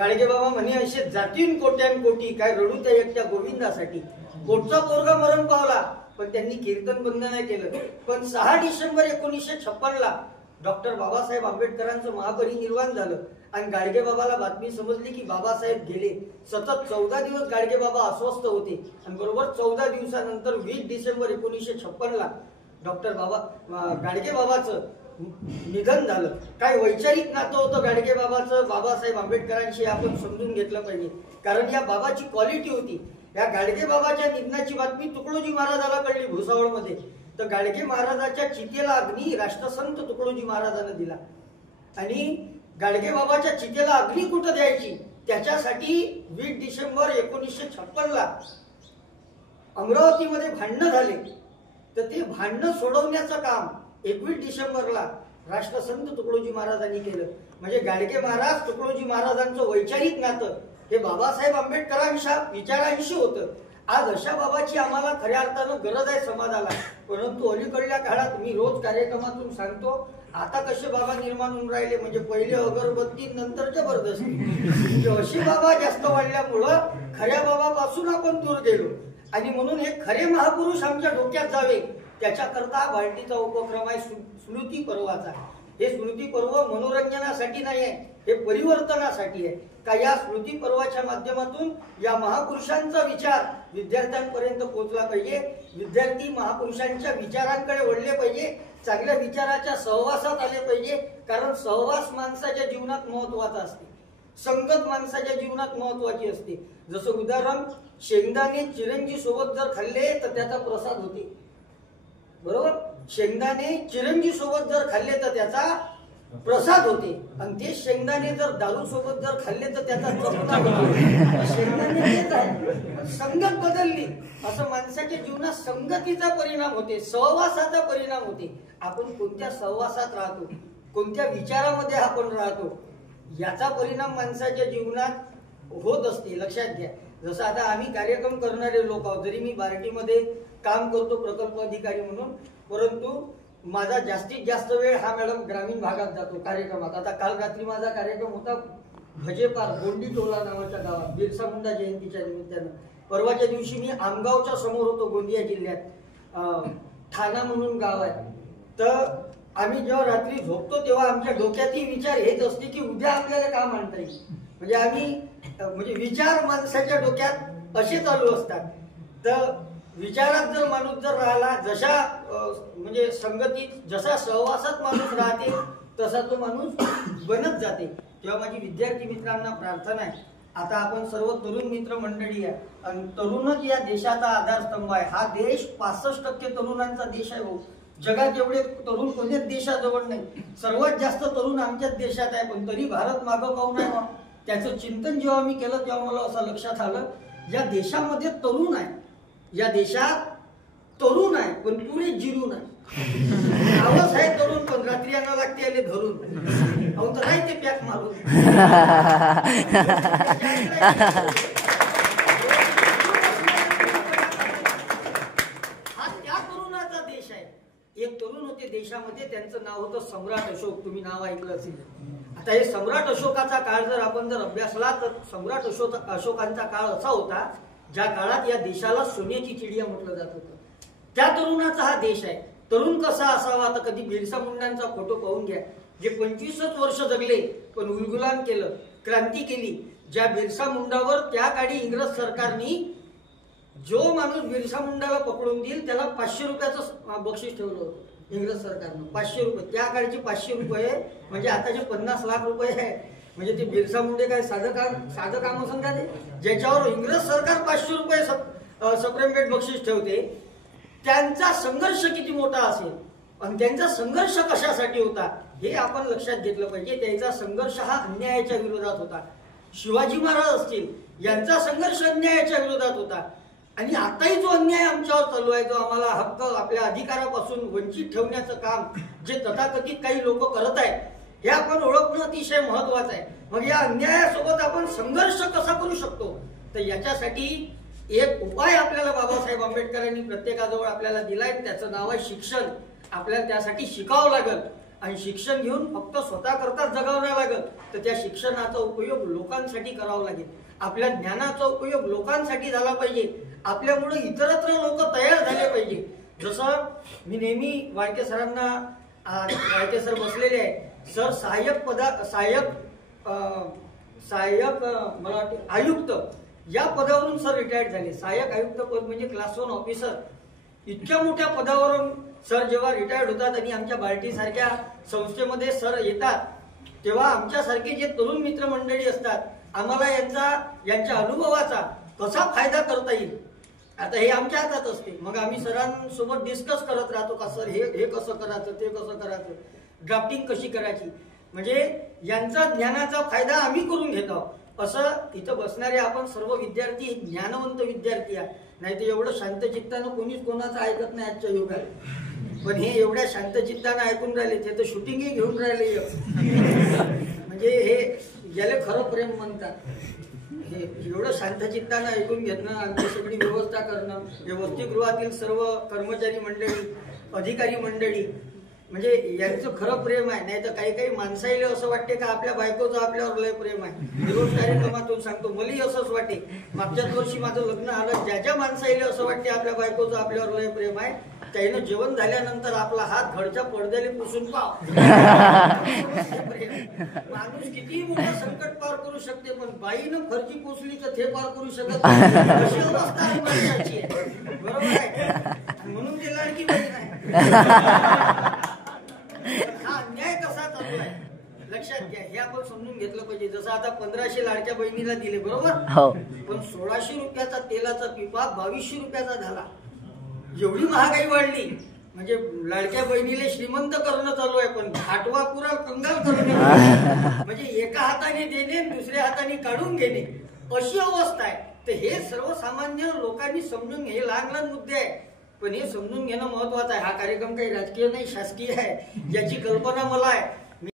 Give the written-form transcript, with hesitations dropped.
गाडगे बाबा म्हणे असे जातीन कोट्यान कोटी काय रडू त्या एकट्या गोविंदासाठी. कोटचा पोरगा मरण पावला पण त्यांनी कीर्तन बंद नाही केलं. पण 6 डिसेंबर 1956 डॉक्टर बाबासाहेब आंबेडकरांचं महापरिनिर्वाण झालं आणि गाडगे बाबाला बातमी समजली की बाबासाहेब गेले. सतत 14 दिवस गाडगे बाबा अस्वस्थ होते आणि बरोबर 14 दिवसानंतर 20 डिसेंबर 1956 डॉक्टर गाडगे बाबाचं निधन झालं. काय वैचारिक नातं होतं गाडगे बाबाचं बाबासाहेब आंबेडकरांशी आपण समजून घेतलं पाहिजे. कारण या बाबाची क्वालिटी होती. या गाडगे बाबाच्या निधनाची बातमी तुकडोजी महाराजाला कळली भुसावळमध्ये. तर गाडगे महाराजाच्या चितेला अग्नी राष्ट्रसंत तुकडोजी महाराजांना दिला आणि गाडगे बाबाच्या चितेला अग्नी कुठं द्यायची त्याच्यासाठी 20 डिसेंबर 1956 अमरावतीमध्ये भांडणं झाले. तर ते भांडणं सोडवण्याचं काम 21 डिसेंबरला राष्ट्रसंत तुकडोजी महाराजांनी केलं. म्हणजे गाडगे महाराज तुकडोजी महाराजांचं वैचारिक नातं हे बाबासाहेब आंबेडकरांच्या विचारांशी होतं. आज अशा बाबाची आम्हाला खऱ्या अर्थानं गरज आहे समाजाला. परंतु अलीकडल्या काळात मी रोज कार्यक्रमातून सांगतो आता कसे बाबा निर्माण होऊन राहिले म्हणजे पहिले अगरबत्ती नंतर जबरदस्ती. म्हणजे असे बाबा जास्त वाढल्यामुळं खऱ्या बाबापासून आपण दूर गेलो आणि म्हणून हे खरे महापुरुष आमच्या डोक्यात जावे त्याच्याकरता बालटीचा उपक्रम आहे स्मृती पर्वाचा. हे स्मृती पर्व मनोरंजनासाठी नाही आहे, हे परिवर्तनासाठी आहे. का या स्मृती पर्वाच्या माध्यमातून या महापुरुषांचा विचार विद्यार्थ्यांपर्यंत पोहोचला पाहिजे. विद्यार्थी महापुरुषांच्या विचारांकडे वळले पाहिजे, चांगल्या विचाराच्या सहवासात आले पाहिजे. कारण सहवास माणसाच्या जीवनात महत्वाचा असते, संगत माणसाच्या जीवनात महत्वाची असते. जसं उदाहरण शेंगदाणे चिरंजी सोबत जर खाल्ले तर त्याचा प्रसाद होते, बरोबर. शेंगदाणे चिरंजी सोबत जर खाल्ले तर त्याचा प्रसाद होते आणि ते शेंगदाणे जर दारू सोबत जर खाल्ले तर त्याचा चपला होतो. शेंगदाणे तेच आहे, संगत बदलली. असं माणसाच्या जीवनात संगतीचा परिणाम होते, सहवासाचा परिणाम होते. आपण कोणत्या सहवासात राहतो, कोणत्या विचारामध्ये आपण राहतो याचा परिणाम माणसाच्या जीवनात होत असते. लक्षात घ्या. जसं आता आम्ही कार्यक्रम करणारे लोक आहोत, जरी मी बार्टीमध्ये काम करतो प्रकल्प अधिकारी म्हणून, परंतु माझा जास्तीत जास्त वेळ हा मॅडम ग्रामीण भागात जातो कार्यक्रमात. आता काल रात्री माझा कार्यक्रम होता भजेपार गोंडी टोला नावाच्या गावात बिरसा मुंडा जयंतीच्या निमित्तानं. परवाच्या दिवशी मी आमगावच्या समोर होतो गोंदिया जिल्ह्यात, ठाणा म्हणून गाव आहे. तर आम्ही जेव्हा रात्री झोपतो तेव्हा आमच्या डोक्यातही विचार हेच असते की उद्या आपल्याला काम आणता येईल. म्हणजे आम्ही विचार माणसाच्या डोक्यात असे चालू असतात. तर विचारात जर माणूस जर राहिला, जशा म्हणजे संगतीत जसा सहवासात माणूस राहते तसा तो माणूस बनत जाते. तेव्हा माझी विद्यार्थी मित्रांना प्रार्थना आहे, आता आपण सर्व तरुण मित्र मंडळी आहे आणि तरुणच या देशाचा आधारस्तंभ आहे. हा देश 65% तरुणांचा देश आहे. जगात एवढे तरुण कोणत्याच देशाजवळ नाही, सर्वात जास्त तरुण आमच्याच देशात आहे. पण तरी भारत मागं पाहून आहे. त्याचं चिंतन जेव्हा मी केलं तेव्हा मला असं लक्षात आलं, या देशामध्ये तरुण आहे, या देशात तरुण आहे पण पुरे जिरून आहे. आवाज आहे तरुण पण रात्री यांना लागते आले धरून अहो तर नाही ते पॅक मारून. हा त्या तरुणाचा देश आहे. एक तरुण होते देशामध्ये, त्यांचं नाव होतं सम्राट अशोक. तुम्ही नाव ऐकलं असेल. आता हे सम्राट अशोकाचा काळ जर आपण जर अभ्यासला तर सम्राट अशोकांचा काळ असा होता ज्या काळात या देशाला सोन्याची चिडिया म्हटलं जात होतं. त्या तरुणाचा हा देश आहे. तरुण कसा असावा तर कधी बिरसा मुंडांचा फोटो पाहून घ्या, जे 25 वर्ष जगले पण उलगुलान केलं, क्रांती केली. ज्या बिरसा मुंडावर त्या काळी इंग्रज सरकारने जो माणूस बिरसा मुंडाला पकडून देईल त्याला 500 रुपयाचं बक्षीस ठेवलं होतं इंग्रज सरकारनं. 500 रुपये त्या काळचे 500 रुपये म्हणजे आताचे 50 लाख रुपये आहे. म्हणजे ते बिरसा मुंडे काय साधं काम असं का ते, ज्याच्यावर इंग्रज सरकार 500 रुपये सप्रेमेट बक्षीस ठेवते. त्यांचा संघर्ष किती मोठा असेल आणि त्यांचा संघर्ष कशासाठी होता हे आपण लक्षात घेतलं पाहिजे. त्यांचा संघर्ष हा अन्यायाच्या विरोधात होता. शिवाजी महाराज असतील, यांचा संघर्ष अन्यायाच्या विरोधात होता. आणि आताही जो अन्याय आमच्यावर चालू आहे, जो आम्हाला हक्क आपल्या अधिकारापासून वंचित ठेवण्याचं काम जे तथाकथित काही लोक करत आहेत, हे आपण ओळखणं अतिशय महत्वाचं आहे. मग या अन्यायासोबत आपण संघर्ष कसा करू शकतो तर याच्यासाठी एक उपाय आपल्याला बाबासाहेब आंबेडकरांनी प्रत्येकाजवळ आपल्याला दिलाय. त्याचं नाव आहे शिक्षण. आपल्याला त्यासाठी शिकावं लागेल आणि शिक्षण घेऊन फक्त स्वतः करताच जगावं नाही लागत, तर त्या शिक्षणाचा उपयोग लोकांसाठी करावा लागेल. आपल्या ज्ञानाचा उपयोग लोकांसाठी झाला पाहिजे. आपल्यामुळे इतरत्र लोक तयार झाले पाहिजे. जसं मी नेहमी वाळके सरांना, वाळके सर बसलेले आहे, सर सहाय्यक मला वाटते आयुक्त या पदावरून सर रिटायर्ड झाले. सहाय्यक आयुक्त पद म्हणजे क्लास 1 ऑफिसर. इतक्या मोठ्या पदावरून सर जेव्हा रिटायर्ड होतात आणि आमच्या बार्टी सारख्या संस्थेमध्ये सर येतात, तेव्हा आमच्यासारखे जे तरुण मित्रमंडळी असतात, आम्हाला यांच्या अनुभवाचा कसा फायदा करता येईल आता हे आमच्या हातात असते. मग आम्ही सरांसोबत डिस्कस करत राहतो का सर हे कसं करायचं, ते कसं करायचं, ड्राफ्टिंग कशी करायची, म्हणजे यांचा ज्ञानाचा फायदा आम्ही करून घेतो. असं इथं बसणारे आपण सर्व विद्यार्थी हे ज्ञानवंत विद्यार्थी आहे. नाही तर एवढं शांत चित्तानं कोणीच कोणाचं ऐकत नाही आजच्या युगात. पण हे एवढ्या शांत चित्तानं ऐकून राहिले, ते तर शूटिंगही घेऊन राहिले. म्हणजे हे याला खरं प्रेम म्हणतात. हे एवढं शांत चित्तानं ऐकून घेणं, आमची सगळी व्यवस्था करणं, हे वसतिगृहातील सर्व कर्मचारी मंडळी, अधिकारी मंडळी, म्हणजे यांचं खरं प्रेम आहे. नाही तर काही काही माणसाईला असं वाटते का आपल्या बायकोचं आपल्यावर लय प्रेम आहे. रोज कार्यक्रमातून सांगतो, मलाही असंच वाटे. मागच्याच वर्षी माझं लग्न आलं, ज्या माणसाईला असं वाटते आपल्या बायकोचं आपल्यावर लय प्रेम आहे, त्यानं जेवण झाल्यानंतर आपला हात घरच्या पडद्याला पुसून पाव. माणूस कितीही मोठं संकट पार करू शकते, पण बाईनं फरची पोचली तर ते पार करू शकत नाही. अशी अवस्था आहे, बरोबर आहे. म्हणून ते लाडकी बहीण आहे. हा अन्याय कसा चालू आहे लक्षात घ्या, हे आपण समजून घेतलं पाहिजे. जसं आता 1500 लाडक्या बहिणीला दिले, बरोबर, पण 1600 रुपयाचा तेलाचा पिपा 2200 रुपयाचा झाला. एवढी महागाई वाढली, म्हणजे लाडक्या बहिणीला श्रीमंत करणं चालू आहे, पण घाटवा पुरा कंगाल करणं, म्हणजे एका हाताने देणे दुसऱ्या हाताने काढून घेणे, अशी अवस्था आहे. तर हे सर्वसामान्य लोकांनी समजून घे. लहान लहान मुद्दे आहे, पण हे समजून घेणं महत्वाचं आहे. हा कार्यक्रम काही राजकीय नाही, शासकीय आहे. याची कल्पना मला आहे.